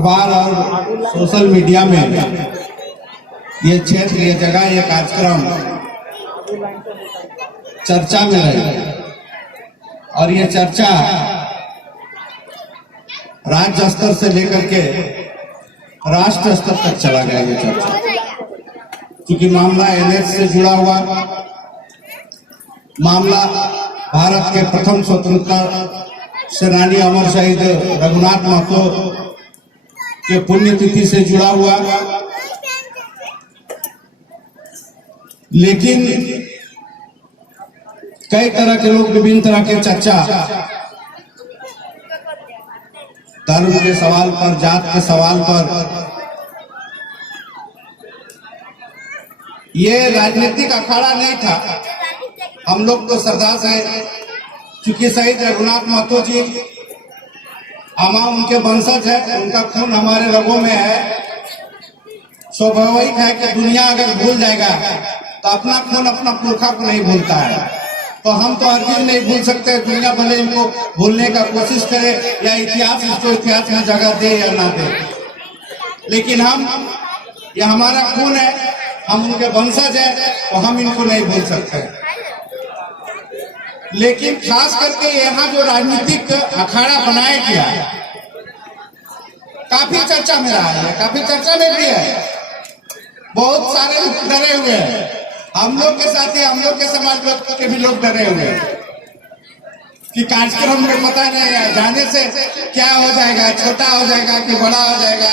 अखबार और social media में ये क्षेत्र, ये जगह, ये कार्यक्रम चर्चा में रहे और ये चर्चा राज्य स्तर से लेकर के राष्ट्र स्तर तक चला गया। ये चर्चा क्योंकि मामला एनएच से जुड़ा हुआ, मामला भारत के प्रथम स्वतंत्रता सेनानी अमर शहीद रघुनाथ महतो के पुण्यतिथि से जुड़ा हुआ। लेकिन कई तरह के लोग विभिन्न तरह के चर्चा, धर्म के सवाल पर, जात के सवाल पर, ये राजनीतिक अखाड़ा नहीं था। हम लोग तो श्रद्धा से, क्योंकि शहीद रघुनाथ महतो जी हम उनके वंशज है, उनका खून हमारे रगों में है। स्वाभाविक है कि दुनिया अगर भूल जाएगा तो अपना खून अपना पुरखा को नहीं भूलता है, तो हम तो हर चीज नहीं भूल सकते। दुनिया भले इनको भूलने का कोशिश करे या इतिहास इसको इतिहास में जगह दे या ना दे, लेकिन ये हमारा खून है, हम उनके वंशज है, तो हम इनको नहीं भूल सकते। लेकिन खास करके यहाँ जो राजनीतिक अखाड़ा बनाया गया काफी चर्चा में रहा है, काफी चर्चा में भी है। बहुत सारे डरे हुए हैं, हम लोग के साथ ही हम लोग के समाज के भी लोग डरे हुए हैं कि कार्यक्रम में पता नहीं है जाने से क्या हो जाएगा, छोटा हो जाएगा कि बड़ा हो जाएगा,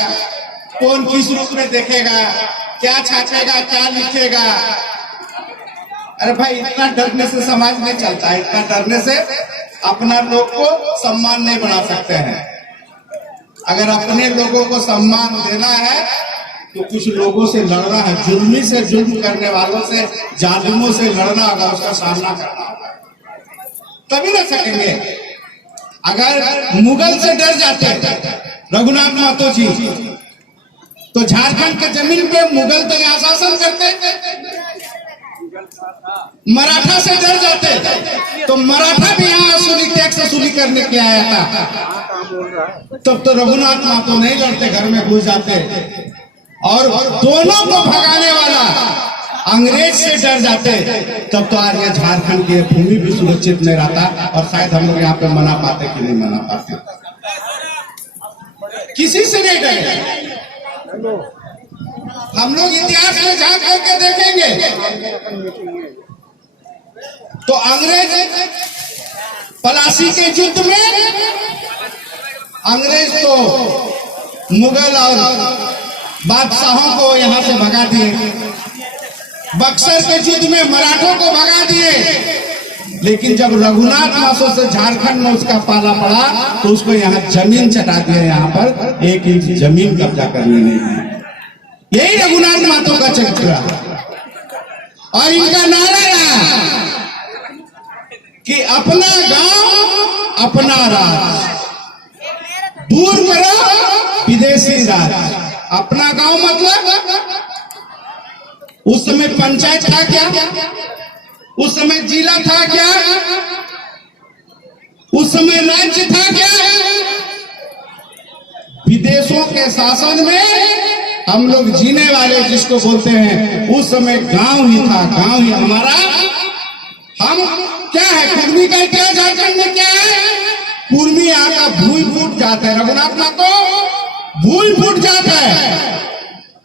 कौन किस रूप में देखेगा, क्या छापेगा, क्या लिखेगा। अरे भाई, इतना डरने से समाज नहीं चलता है, इतना डरने से अपना लोग को सम्मान नहीं बढ़ा सकते हैं। अगर अपने लोगों को सम्मान देना है तो कुछ लोगों से लड़ना है, जुल्मी से, जुल्म करने वालों से, जालिमों से लड़ना होगा, उसका सामना करना होगा, तभी ना सकेंगे। अगर मुगल से डर जाते रघुनाथ महतो जी तो झारखंड के जमीन पे मुगल तो यहाँ शासन करते। मराठा से डर जाते तो मराठा भी यहाँ टैक्स वसूली करने के आया था, तब तो रघुनाथ महतो नहीं लड़ते, घर में घुस जाते। और दोनों को भगाने वाला अंग्रेज से डर जाते, तब तो आज ये झारखंड की भूमि भी सुरक्षित नहीं रहता और शायद हम लोग यहाँ पे मना पाते कि नहीं मना पाते। किसी से नहीं डरे। हम लोग इतिहास में झांक करके देखेंगे तो अंग्रेज पलासी के युद्ध में अंग्रेज तो मुगल और बादशाहों को यहाँ से भगा दिए, बक्सर के युद्ध में मराठों को भगा दिए। लेकिन जब रघुनाथ महतो से झारखंड में उसका पाला पड़ा तो उसको यहाँ जमीन चटा दिया, यहाँ पर 1 इंच जमीन कब्जा करने नहीं दी। यही रघुनाथ महतो का चरित्र और इनका नारा रहा कि अपना गांव अपना राज, दूर करो विदेशी राज। अपना गांव मतलब उस समय पंचायत था क्या, उस समय जिला था क्या, उस समय राज्य था क्या? विदेशों के शासन में हम लोग जीने वाले जिसको बोलते हैं, उस समय गांव ही था, गांव ही हमारा। हम क्या है, कुर्मी का क्या झारखंड में क्या है, कुर्मी यहाँ का भूल फूट जाता है। रघुनाथ महतो भूल फूट जाता है,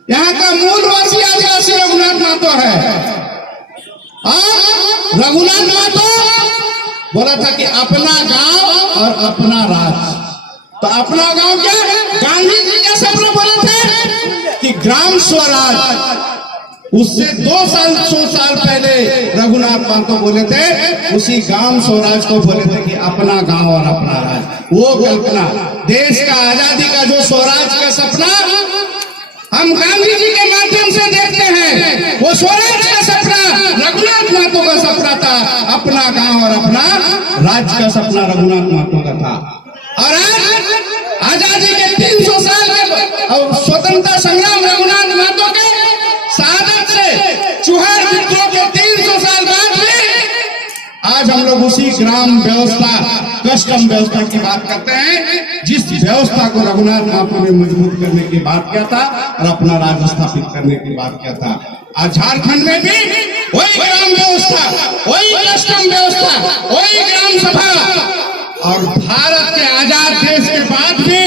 यहाँ का मूलवासी आदिवासी रघुनाथ महतो है। रघुनाथ महतो बोला था कि अपना गांव और अपना राज। तो अपना गांव क्या, गांधी जी का सपना बोले थे कि ग्राम स्वराज। उससे 200 साल पहले रघुनाथ महतो बोले थे, उसी गांव स्वराज को बोले थे कि अपना गांव और अपना राज। वो कल्पना, देश का आजादी का जो स्वराज का सपना हम गांधी जी के माध्यम से देखते हैं, वो स्वराज का सपना रघुनाथ महतो का सपना था। अपना गांव और अपना राज्य का सपना रघुनाथ महतो का था। और आज आजादी के 300 साल के स्वतंत्रता संग्राम रघुनाथ महतो के शहादत से, चुहार विद्रोह के 300 साल बाद में आज हम लोग उसी ग्राम व्यवस्था, कस्टम व्यवस्था की बात करते हैं, जिस व्यवस्था को रघुनाथ महतो ने मजबूत करने की बात किया था और अपना राज स्थापित करने की बात किया था। आज झारखंड में भी वही ग्राम व्यवस्था, वही कस्टम व्यवस्था, वही ग्राम सभा, और भारत के आजाद देश के बाद भी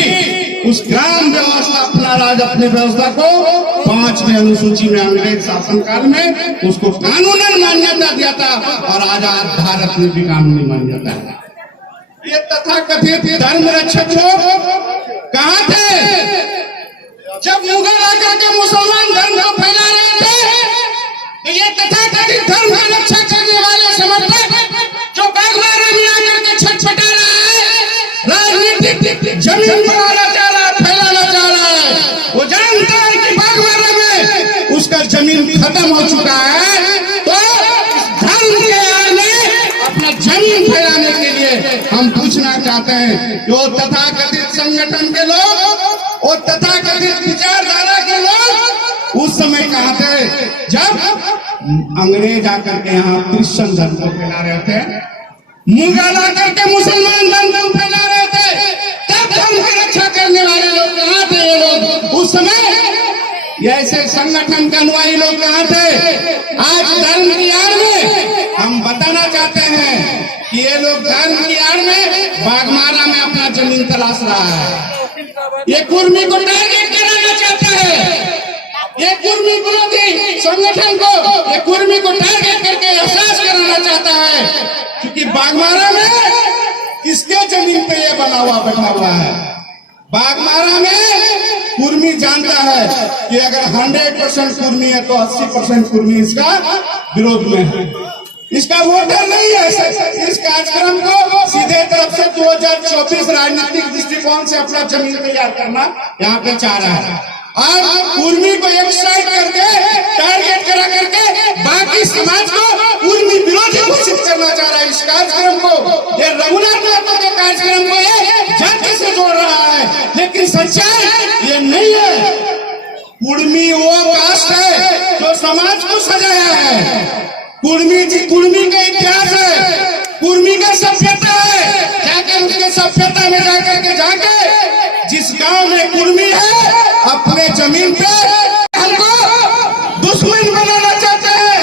उस ग्राम व्यवस्था, अपना राज, अपनी व्यवस्था को 5वीं अनुसूची में अंग्रेज शासनकाल में उसको कानूनन मान्यता दिया था और आजाद भारत में भी कानूनी मान्यता है। ये तथाकथित धर्म रक्षक लोग कहाँ थे जब मुगल आकर के मुसलमान धर्म को फैला रहे थे? तो ये तथाकथित धर्म का रक्षा करने वाले समर्थक जो बागबारा में आकर के छटपटा रहा है, राजनीतिक जमीन बनाना चाह रहा है, फैलाना चाह रहा है, वो जानता है कि बागबारा में उसका जमीन खत्म हो चुका है, तो धर्म के आड़ में अपना जमीन फैलाने के लिए हम पूछना चाहते हैं, जो तथाकथित संगठन के लोग, वो तथाकथित विचारधारा के लोग उस समय कहाँ थे जब अंग्रेज आकर के यहाँ क्रिश्चियन धर्म को फैला रहे थे, मुगल आकर के मुसलमान धर्म को फैला रहे थे, तब धर्म की रक्षा करने वाले लोग कहाँ थे? ये लोग उस समय ये ऐसे संगठन के अनुयायी लोग कहाँ थे? आज धर्म की आड़ में हम बताना चाहते हैं कि ये लोग धर्म की आड़ में बागमारा में अपना जमीन तलाश रहा है। ये कुर्मी को टारगेट कराना चाहता है, ये कुर्मी विरोधी संगठन को, ये कुर्मी को टारगेट करके एहसास कराना चाहता है, क्योंकि बागमारा में किसके जमीन पे ये बना हुआ बैठा हुआ है? बागमारा में कुर्मी जानता है कि अगर 100% कुर्मी है तो 80% कुर्मी इसका विरोध में है, इसका वोटर नहीं है। इस कार्यक्रम को सीधे तरफ से 2024 राजनीतिक दृष्टिकोण से अपना जमीन तैयार करना यहाँ पे चाह रहा है। आज कुर्मी को एक साइड करके टारगेट करा करके बाकी समाज को कुर्मी विरोधी घोषित करना चाह रहा है। इस कार्यक्रम को, ये रघुनाथ महतो के कार्यक्रम को ये जाति से जोड़ रहा है, लेकिन सच्चाई ये नहीं है। कुर्मी वो कास्ट है जो समाज को सजाया है। कुर्मी का इतिहास है, कुर्मी का सभ्यता है। जाकर उसके सभ्यता में जाके जिस गांव में कुर्मी है, अपने जमीन पे हमको दुश्मन बनाना चाहते हैं,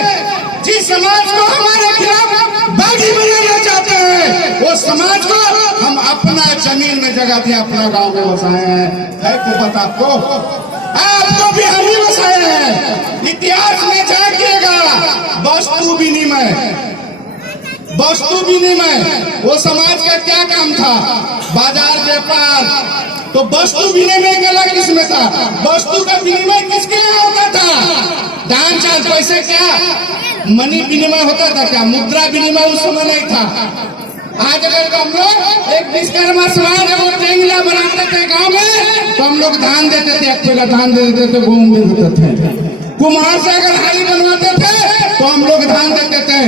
जिस समाज को हमारे खिलाफ बागी बनाना चाहते हैं, वो समाज को हम अपना जमीन में जगह दिया, अपना गांव में बसाए हैं। को पता आपको भी हम ही बसाए हैं। इतिहास में झांकिएगा, वस्तु विनिमय वो समाज का क्या काम था? बाजार व्यापार। तो वस्तु विनिमय का अलग किस्म था। वस्तु का विनिमय किसके लिए होता था? दान चार्ज, पैसे क्या मनी विनिमय होता था क्या? मुद्रा विनिमय उस समय नहीं था। आज अगर हम लोग एक विश्वकर्मा समाज है वो टेंगला बनाते थे गांव में, तो हम लोग धान देते थे, अकेला धान दे देते थे, घूम देते थे। कुम्हार से अगर हाई बनवाते थे तो हम लोग धान देते थे।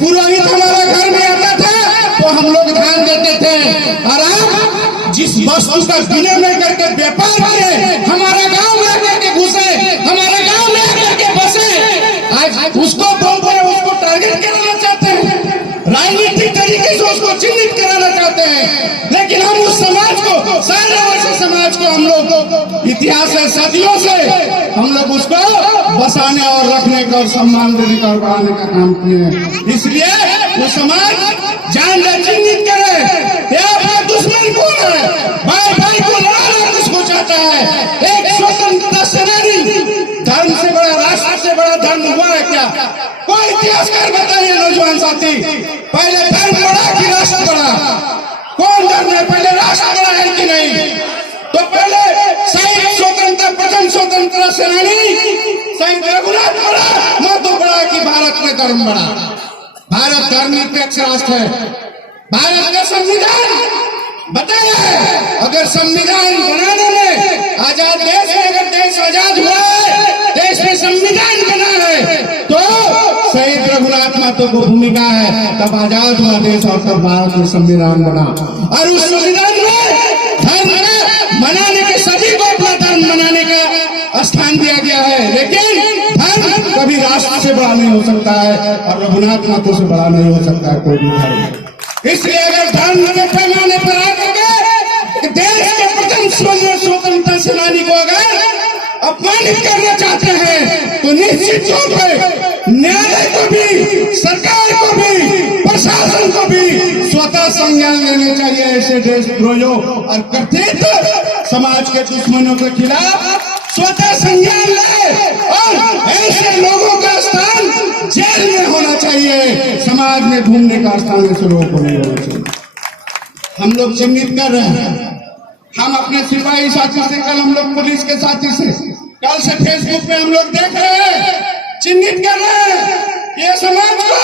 पुरोहित हमारा घर में आता था तो हम लोग धान देते थे। और आप जिस वस्तु का विनिमय करके व्यापार किए, हमारा गांव में आकर के घुसे, हमारे गांव में आकर के बसे, आज उसको बोलते हैं, उसको टारगेट कराना चाहते हैं, राजनीतिक तरीके से उसको चिन्हित कराना चाहते हैं। लेकिन हम उस समाज को, सारे वर्ष समाज को हम लोग इतिहास है, सदियों से हम लोग उसको बसाने और रखने का और सम्मान देने का और बढ़ाने का काम किए हैं। इसलिए वो समाज जान चिन्हित करे आपका दुश्मन कौन है, भाई भाई को लड़ाना किसको चाहता है। एक स्वतंत्रता सेनानी, धर्म से बड़ा, राष्ट्र से बड़ा धर्म हुआ है क्या? कोई इतिहासकार बताइए नौजवान साथी, पहले धर्म बड़ा कि राष्ट्र बड़ा? कौन धर्म है पहले, राष्ट्र बड़ा है कि नहीं? तो पहले शहीद स्वतंत्रता, प्रथम स्वतंत्रता सेनानी शहीद रघुनाथ महतो बड़ा कि भारत में धर्म बड़ा? भारत धर्मनिरपेक्ष राष्ट्र है। भारत का संविधान बताया है, अगर संविधान बनाने में आजाद देश में, अगर देश आजाद हुआ है, देश में संविधान बना है, तो शहीद रघुनाथ महतो को भूमिका है, तब आजाद हुआ देश और तब भारत में संविधान बना। और उस संविधान में धर्म मनाने के, सभी को अपना धर्म मनाने का स्थान दिया गया है, लेकिन धर्म कभी राष्ट्र से बड़ा नहीं हो सकता है और रघुनाथ मातो से बड़ा नहीं हो सकता है कोई भी धर्म। इसलिए अगर धर्म के पैमाने पर आकर देश के प्रथम स्वतंत्रता सेनानी को अगर अपमानित करना चाहते हैं तो निश्चित तौर पर न्यायालय को भी, सरकार को भी, प्रशासन को भी स्वतः संज्ञान लेने चाहिए ऐसे देशद्रोहियों और कथित समाज के दुश्मनों के खिलाफ स्वतः संज्ञान ले और ऐसे लोगों का स्थान जेल में होना चाहिए, समाज में घूमने का स्थान ऐसे लोगों को नहीं होना चाहिए। हम लोग चिन्हित कर रहे हैं, हम अपने सिपाही साथी से, कल हम लोग पुलिस के साथी से, कल से फेसबुक पे हम लोग देख रहे हैं, चिन्हित कर रहे हैं ये समाज को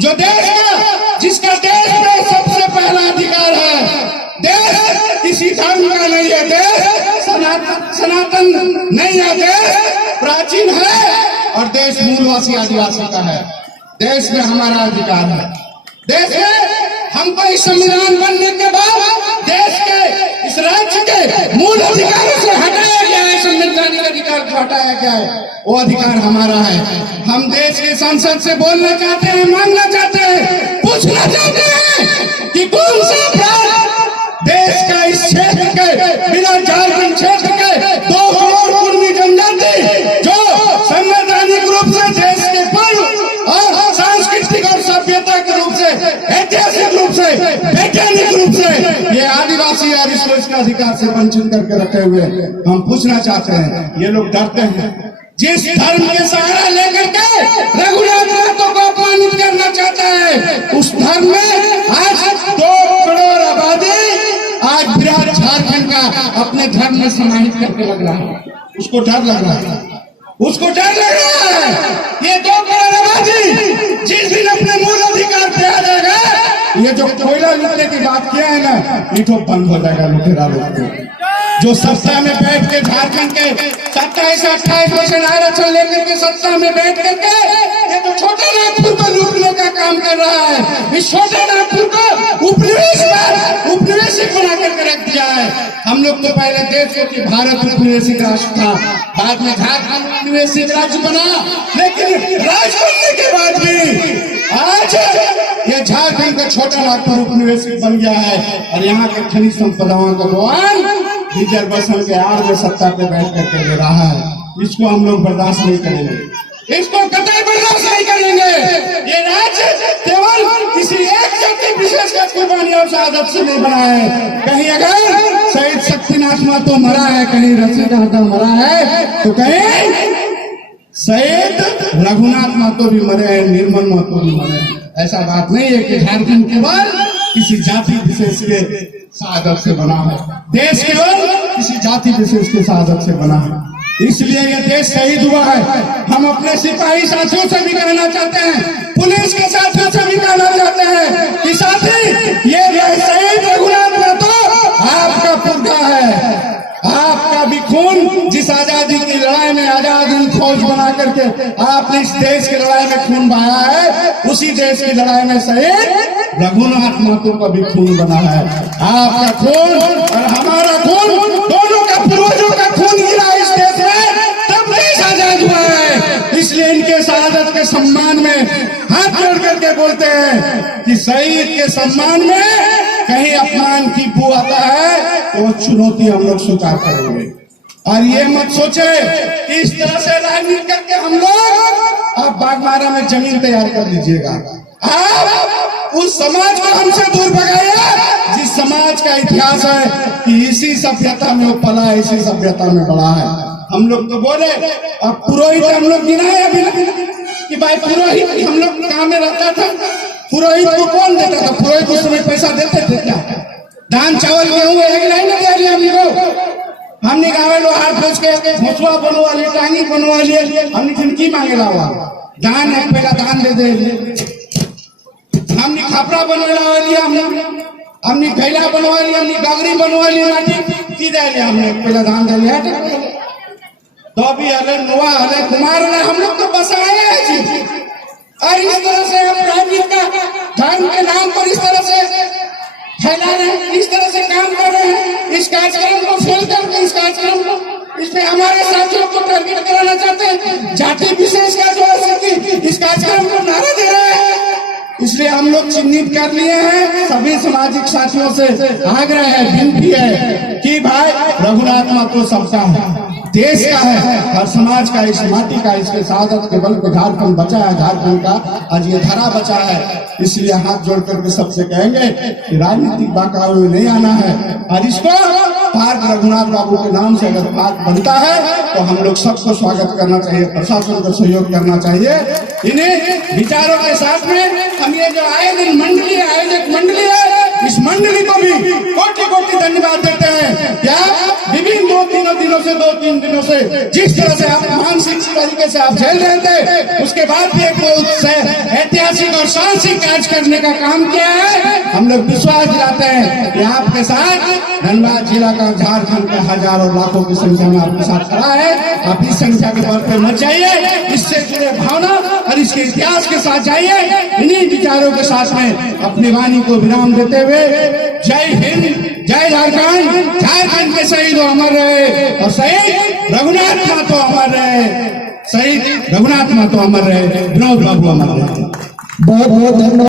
जो देश का, जिसका देश में सबसे पहला अधिकार है। देश किसी धर्म का नहीं है, देश सनातन नहीं है, देश प्राचीन है और देश मूलवासी आदिवासी का है। देश में हमारा अधिकार है, देश में हमको इस संविधान बनने के बाद देश के इस राज्य के मूल अधिकारों से हटाया गया है, संवैधानिक अधिकार को हटाया गया है, वो अधिकार हमारा है। हम देश के संसद से बोलना चाहते हैं, मांगना चाहते हैं, पूछना चाहते हैं कि कौन सा अपराध देश का इस क्षेत्र के, बिना झारखंड क्षेत्र के 2 करोड़ कुर्मी जनजाति जो संवैधानिक रूप से देश के पर्व और सांस्कृतिक और सभ्यता के रूप से, ऐतिहासिक रूप से, वैज्ञानिक रूप से ये आदिवासी और इसके अधिकार से वंचित करके रखे हुए, हम पूछना चाहते हैं। ये लोग डरते हैं, जिस धर्म के सहारा लेकर के रघुनाथ महतो को अपमानित करना चाहता है, उस धर्म में आज 2 करोड़ आबादी आज विराट झारखंड का अपने धर्म में समाहित करके लग रहा है। उसको डर लग रहा है, उसको डर लग रहा है। ये 2 करोड़ आबादी जिस दिन अपने मूल अधिकार पे आ जाएगा, ये जो कोयला लूटने की बात किया है ना, ये तो बंद हो जाएगा। लुटेरा लोग जो सत्ता में बैठ के झारखंड के 27-28% आरक्षण लेकर के सत्ता में बैठ करके ये तो छोटे नागपुर को लूटने का काम कर रहा है। इस छोटे नागपुर को उपनिवेशिक बना करके रख दिया है। हम लोग तो पहले देश को कि भारत उपनिवेशिक राष्ट्र था, बाद में झारखंड उपनिवेशिक राज्य बना, लेकिन राज्य बनने के बाद भी आज ये झारखंड का छोटा नागपुर उपनिवेशिक बन गया है और यहाँ के खनिज संपदाओं का भगवान रिजर्वेशन के आड़ में सत्ता पे बैठ करके ले रहा है। इसको हम लोग बर्दाश्त नहीं करेंगे, इसको कतई बर्दाश्त नहीं करेंगे। ये राज्य केवल किसी एक जाति विशेष का कुर्बानी और शहादत से नहीं बना है। कहीं अगर शहीद शक्तिनाथ महतो मरा है, कहीं रसिका मरा है, तो कहीं शहीद रघुनाथ महतो भी मरे हैं, निर्मल महतो भी मरे हैं। ऐसा बात नहीं है कि झारखंड केवल किसी जाति विशेष के शहादत से बना है, देश केवल किसी जाति विशेष के शहादत से बना है। इसलिए ये देश शहीद हुआ है। हम अपने सिपाही साथियों से भी कहना चाहते हैं, पुलिस के साथियों से भी कहना चाहते हैं कि साथी ये शहीद रघुनाथ महतो आपका पुरखा है, आपका भी खून जिस आजादी की लड़ाई में आजाद हिंद फौज बना करके आपने इस देश की लड़ाई में खून बहाया है, उसी देश की लड़ाई में शहीद रघुनाथ महतो का भी खून बना है। आपका खून और हमारा खून, दोनों का पूर्वजों का खून गिरा इस देश में, तब देश आजाद हुआ है। इसलिए इनके शहादत के सम्मान में हाथ जोड़ करके बोलते हैं कि शहीद के सम्मान में कहीं अपमान की बू आता है तो वो चुनौती हम लोग स्वीकार करेंगे। और ये मत सोचे कि इस तरह से राजनीति करके हम लोग आप बागमारा में जमीन तैयार कर लीजिएगा। आप उस समाज को हमसे दूर भगाइए जिस समाज का इतिहास है कि इसी सभ्यता में वो पला है, इसी सभ्यता में बड़ा है। हम लोग तो बोले, अब पुरोहित हम लोग गिनाए अभी कि भाई पुरोहित हम लोग कहाँ में रहता था, पुरोहित को कौन देता था? पुरोहित उस समय पैसा देते थे क्या? धान चावल गेहूं नहीं ना दे रही हमने को, हमने गावे लो हाथ खोज के घोसला बनवा लिए, टांगी बनवा लिए, हमने खिड़की मांगेला हुआ धान है, पहला धान दे दे, हमने खापरा बनवा लिया, हमने घैला बनवा लिया, हमने गगरी बनवा लिया, माटी की दे लिया, हमने पहला धान दे लिया, तो भी अले नुआ अले कुमार ने हम लोग तो बसाए हैं जी। और इस तरह से हम राजनीति का धर्म के नाम पर इस तरह से फैला रहे हैं, इस तरह से काम कर रहे हैं। इस कार्यक्रम को फेल करके, इस कार्यक्रम को, इसमें हमारे साथियों को टारगेट कराना चाहते हैं, जाति विशेष का जो है इस कार्यक्रम को नारा दे रहे हैं। इसलिए हम लोग चिन्हित कर लिए हैं, सभी सामाजिक साथियों से आग्रह है, विनती है कि भाई रघुनाथ महतो सबका है, देश का है, हर समाज का, इस माटी का, इसके शहादत के बल पे झारखंड बचा है, झारखंड का आज ये धरा बचा है। इसलिए हाथ जोड़ करके सबसे कहेंगे कि राजनीतिक बहकावे में नहीं आना है, और इसको पार्क रघुनाथ बाबू के नाम से अगर पार्क बनता है तो हम लोग सबको स्वागत करना चाहिए, प्रशासन को सहयोग करना चाहिए। इन्हीं विचारों के साथ में हम ये जो आयोजक मंडली है, इस मंडली को भी कोटि कोटि धन्यवाद देते हैं। क्या विभिन्न दो तीन दिनों से जिस तरह से आप मानसिक तरीके से आप झेल रहे थे, उसके बाद भी एक बहुत ऐतिहासिक और साहसिक कार्य करने का काम किया है। हम लोग विश्वास दिलाते हैं कि आपके साथ धनबाद जिला का, झारखंड के हजारों लाखों की संख्या में आपके साथ खड़ा है। आप इस संख्या के तौर पर मत जाइए, इससे जुड़े भावना और इसके इतिहास के साथ जाइए। इन्हीं विचारों के साथ में अपनी वाणी को विराम देते हुए जय हिंद, जय झारखंड, झारखंड के शहीद अमर रहे और शहीद रघुनाथ महतो अमर रहे, शहीद रघुनाथ महतो अमर रहे, विनोद बाबू अमर रहे। बहुत बहुत धन्यवाद।